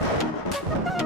Ha ha ha!